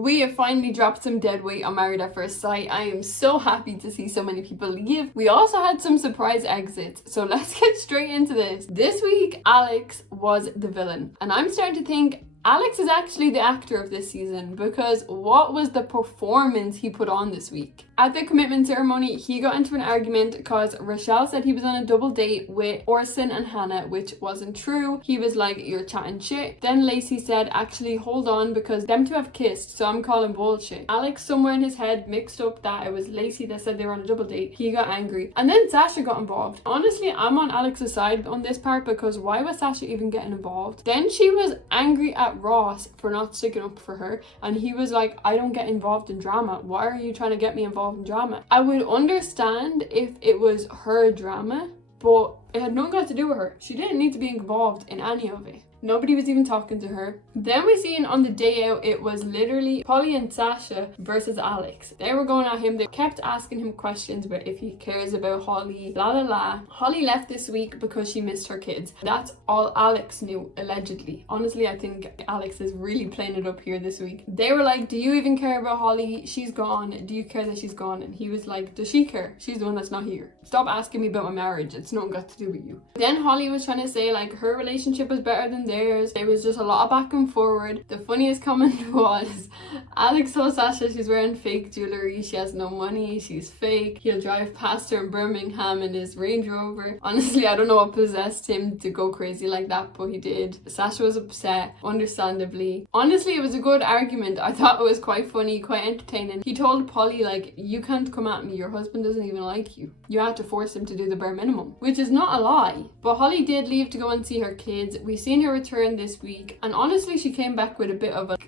We have finally dropped some dead weight on Married at First Sight. I am so happy to see so many people leave. We also had some surprise exits, so let's get straight into this. This week, Alex was the villain, and I'm starting to think Alex is actually the actor of this season, because what was the performance he put on this week? At the commitment ceremony, he got into an argument because Rochelle said he was on a double date with Orson and Hannah, which wasn't true. He was like, you're chatting shit. Then Lacey said, actually hold on, because them two have kissed, so I'm calling bullshit. Alex somewhere in his head mixed up that it was Lacey that said they were on a double date. He got angry, and then Sasha got involved. Honestly, I'm on Alex's side on this part, because why was Sasha even getting involved? Then she was angry at Ross for not sticking up for her, and he was like, I don't get involved in drama. Why are you trying to get me involved in drama? I would understand if it was her drama, but it had nothing got to do with her. She didn't need to be involved in any of it. Nobody was even talking to her. Then we seen on the day out, it was literally Polly and Sasha versus Alex. They were going at him. They kept asking him questions about if he cares about Holly, blah, blah, blah. Holly left this week because she missed her kids. That's all Alex knew, allegedly. Honestly, I think Alex is really playing it up here this week. They were like, do you even care about Holly? She's gone. Do you care that she's gone? And he was like, does she care? She's the one that's not here. Stop asking me about my marriage. It's nothing got to do with you. Then Holly was trying to say like her relationship was better than theirs. It was just a lot of back and forward. The funniest comment was Alex told Sasha she's wearing fake jewelry, she has no money, she's fake. He'll drive past her in Birmingham in his Range Rover. Honestly, I don't know what possessed him to go crazy like that, but he did. Sasha was upset, understandably. Honestly, it was a good argument. I thought it was quite funny, quite entertaining. He told Polly like, you can't come at me, your husband doesn't even like you. You had to force him to do the bare minimum, which is not a lie. But Holly did leave to go and see her kids. We've seen her return this week, and honestly she came back with a bit of a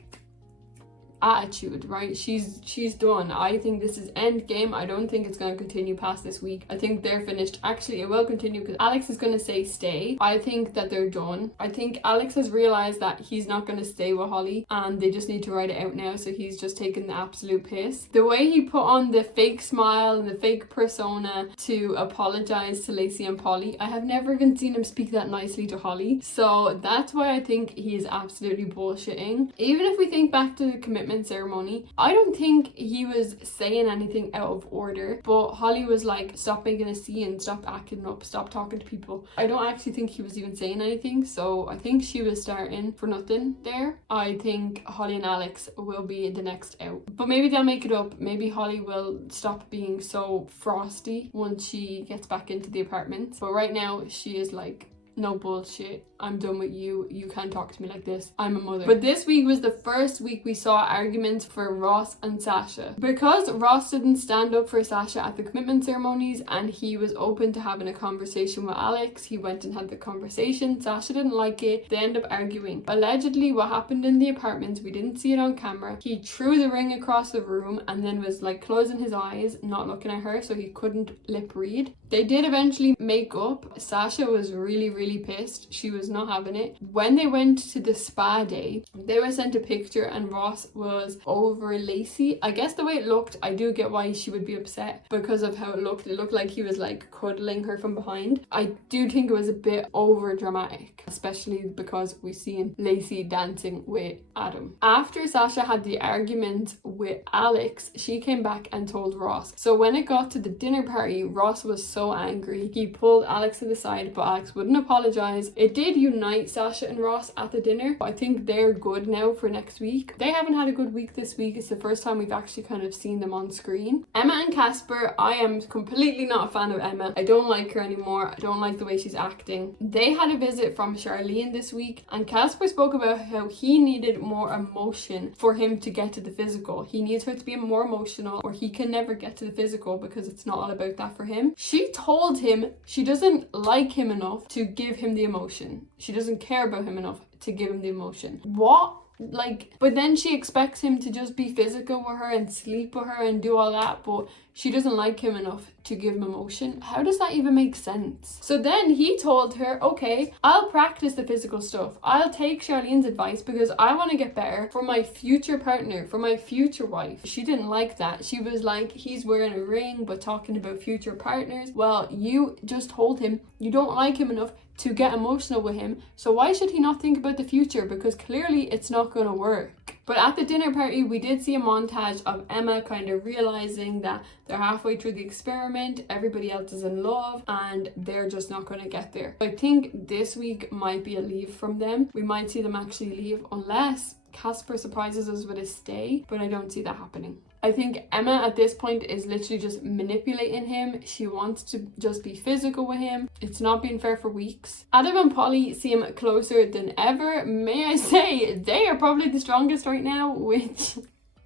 attitude, right? She's done. I think this is end game. I don't think it's going to continue past this week. I think they're finished. Actually, it will continue because Alex is going to say stay. I think that they're done. I think Alex has realized that he's not going to stay with Holly, and they just need to write it out now, so he's just taking the absolute piss. The way he put on the fake smile and the fake persona to apologize to Lacey and Polly, I have never even seen him speak that nicely to Holly, so that's why I think he is absolutely bullshitting. Even if we think back to the commitment ceremony, I don't think he was saying anything out of order, but Holly was like, stop making a scene, stop acting up, stop talking to people. I don't actually think he was even saying anything, so I think she was starting for nothing there. I think Holly and Alex will be the next out, but maybe they'll make it up. Maybe Holly will stop being so frosty once she gets back into the apartment, but right now she is like, no bullshit, I'm done with you. You can't talk to me like this. I'm a mother. But this week was the first week we saw arguments for Ross and Sasha. Because Ross didn't stand up for Sasha at the commitment ceremonies and he was open to having a conversation with Alex, he went and had the conversation. Sasha didn't like it. They end up arguing. Allegedly, what happened in the apartment, we didn't see it on camera. He threw the ring across the room and then was like closing his eyes, not looking at her, so he couldn't lip read. They did eventually make up. Sasha was really pissed. She was not having it. When they went to the spa day, they were sent a picture and Ross was over Lacey. I guess the way it looked, I do get why she would be upset because of how it looked. It looked like he was like cuddling her from behind. I do think it was a bit over dramatic, especially because we seen Lacey dancing with Adam. After Sasha had the argument with Alex, she came back and told Ross. So when it got to the dinner party, Ross was so angry. He pulled Alex to the side, but Alex wouldn't apologize. It did unite Sasha and Ross at the dinner. I think they're good now for next week. They haven't had a good week this week. It's the first time we've actually kind of seen them on screen. Emma and Casper, I am completely not a fan of Emma. I don't like her anymore. I don't like the way she's acting. They had a visit from Charlene this week, and Casper spoke about how he needed more emotion for him to get to the physical. He needs her to be more emotional or he can never get to the physical because it's not all about that for him. She told him she doesn't like him enough to give him the emotion. She doesn't care about him enough to give him the emotion. What? Like, but then she expects him to just be physical with her and sleep with her and do all that, but she doesn't like him enough to give him emotion. How does that even make sense? So then he told her, okay, I'll practice the physical stuff. I'll take Charlene's advice because I want to get better for my future partner, for my future wife. She didn't like that. She was like, he's wearing a ring but talking about future partners. Well, you just told him you don't like him enough to get emotional with him. So why should he not think about the future? Because clearly it's not going to work. But at the dinner party, we did see a montage of Emma kind of realizing that they're halfway through the experiment, everybody else is in love, and they're just not going to get there. I think this week might be a leave from them. We might see them actually leave unless Casper surprises us with a stay, but I don't see that happening. I think Emma at this point is literally just manipulating him. She wants to just be physical with him. It's not been fair for weeks. Adam and Polly seem closer than ever. May I say, they are probably the strongest right now, which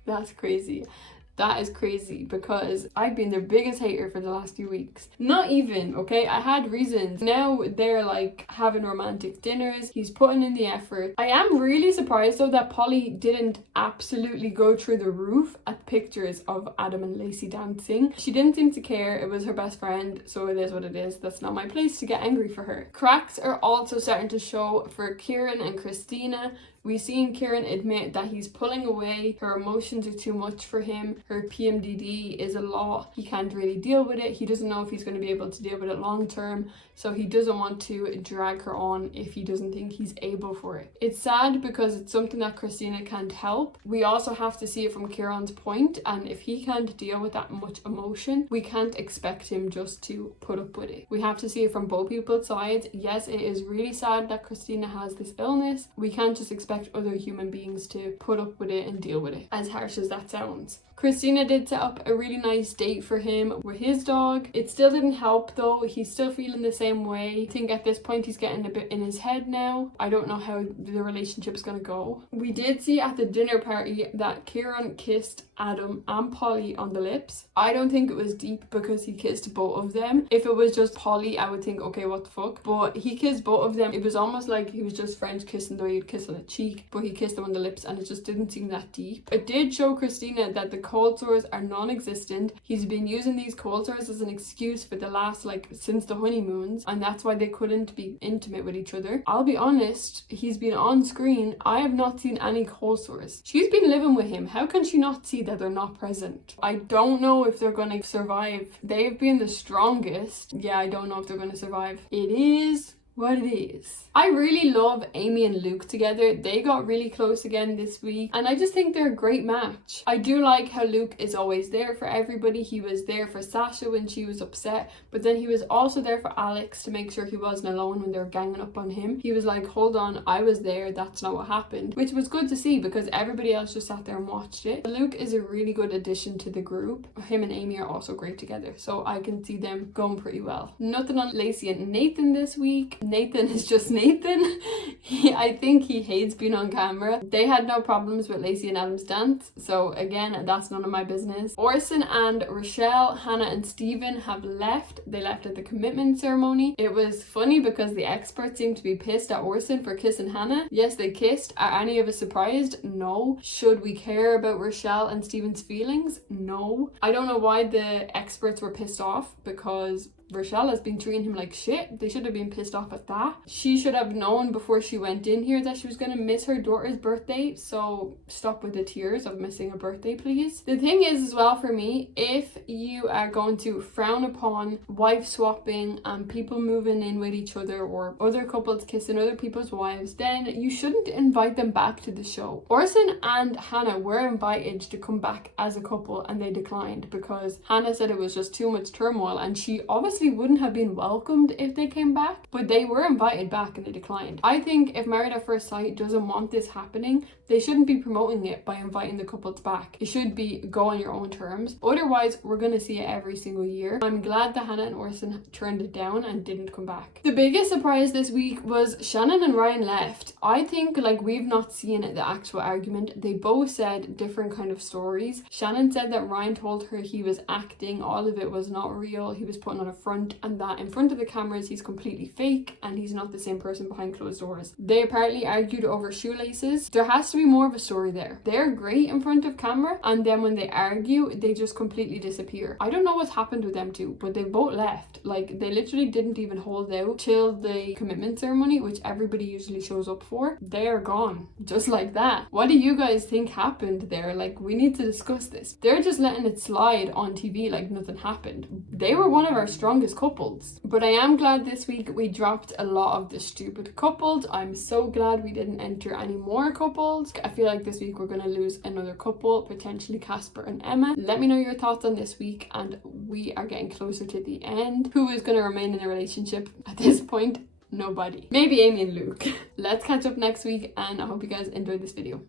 that's crazy. That is crazy because I've been their biggest hater for the last few weeks. Not even, okay? I had reasons. Now they're like having romantic dinners. He's putting in the effort. I am really surprised though that Polly didn't absolutely go through the roof at pictures of Adam and Lacey dancing. She didn't seem to care. It was her best friend, so it is what it is. That's not my place to get angry for her. Cracks are also starting to show for Kieran and Christina. We've seen Kieran admit that he's pulling away, her emotions are too much for him, her PMDD is a lot, he can't really deal with it, he doesn't know if he's going to be able to deal with it long term, so he doesn't want to drag her on if he doesn't think he's able for it. It's sad because it's something that Christina can't help. We also have to see it from Kieran's point, and if he can't deal with that much emotion, we can't expect him just to put up with it. We have to see it from both people's sides. Yes, it is really sad that Christina has this illness. We can't just expect other human beings to put up with it and deal with it, as harsh as that sounds. Christina did set up a really nice date for him with his dog. It still didn't help though. He's still feeling the same way. I think at this point he's getting a bit in his head now. I don't know how the relationship is going to go. We did see at the dinner party that Kieran kissed Adam and Polly on the lips. I don't think it was deep because he kissed both of them. If it was just Polly, I would think, okay, what the fuck? But he kissed both of them. It was almost like he was just French kissing the way you'd kiss on the cheek, but he kissed them on the lips and it just didn't seem that deep. It did show Christina that the cold sores are non-existent. He's been using these cold sores as an excuse for the last since the honeymoons, and that's why they couldn't be intimate with each other. I'll be honest, he's been on screen. I have not seen any cold sores. She's been living with him. How can she not see that they're not present? I don't know if they're going to survive. They've been the strongest. Yeah, I don't know if they're going to survive. It is what it is. I really love Amy and Luke together. They got really close again this week and I just think they're a great match. I do like how Luke is always there for everybody. He was there for Sasha when she was upset, but then he was also there for Alex to make sure he wasn't alone when they were ganging up on him. He was like, hold on, I was there, that's not what happened, which was good to see because everybody else just sat there and watched it. Luke is a really good addition to the group. Him and Amy are also great together, so I can see them going pretty well. Nothing on Lacey and Nathan this week. Nathan is just Nathan. I think he hates being on camera. They had no problems with Lacey and Adam's dance, so again, that's none of my business. Orson and Rochelle, Hannah and Stephen have left. They left at the commitment ceremony. It was funny because the experts seemed to be pissed at Orson for kissing Hannah. Yes, they kissed. Are any of us surprised? No. Should we care about Rochelle and Stephen's feelings? No. I don't know why the experts were pissed off because Rochelle has been treating him like shit. They should have been pissed off at that. She should have known before she went in here that she was going to miss her daughter's birthday, so stop with the tears of missing a birthday, please. The thing is as well for me, if you are going to frown upon wife swapping and people moving in with each other or other couples kissing other people's wives, then you shouldn't invite them back to the show. Orson and Hannah were invited to come back as a couple and they declined because Hannah said it was just too much turmoil and she obviously wouldn't have been welcomed if they came back, but they were invited back and they declined. I think if Married at First Sight doesn't want this happening, they shouldn't be promoting it by inviting the couples back. It should be go on your own terms. Otherwise, we're going to see it every single year. I'm glad that Hannah and Orson turned it down and didn't come back. The biggest surprise this week was Shannon and Ryan left. I think we've not seen the actual argument. They both said different kind of stories. Shannon said that Ryan told her he was acting, all of it was not real, he was putting on a front, and that in front of the cameras he's completely fake and he's not the same person behind closed doors. They apparently argued over shoelaces. There has to be more of a story there. They're great in front of camera and then when they argue they just completely disappear. I don't know what's happened with them two, but they both left. They literally didn't even hold out till the commitment ceremony, which everybody usually shows up for. They're gone just like that. What do you guys think happened there? We need to discuss this. They're just letting it slide on TV like nothing happened. They were one of our strongest strongest couples. But I am glad this week we dropped a lot of the stupid couples. I'm so glad we didn't enter any more couples. I feel like this week we're going to lose another couple, potentially Casper and Emma. Let me know your thoughts on this week, and we are getting closer to the end. Who is going to remain in a relationship at this point? Nobody. Maybe Amy and Luke. Let's catch up next week, and I hope you guys enjoyed this video.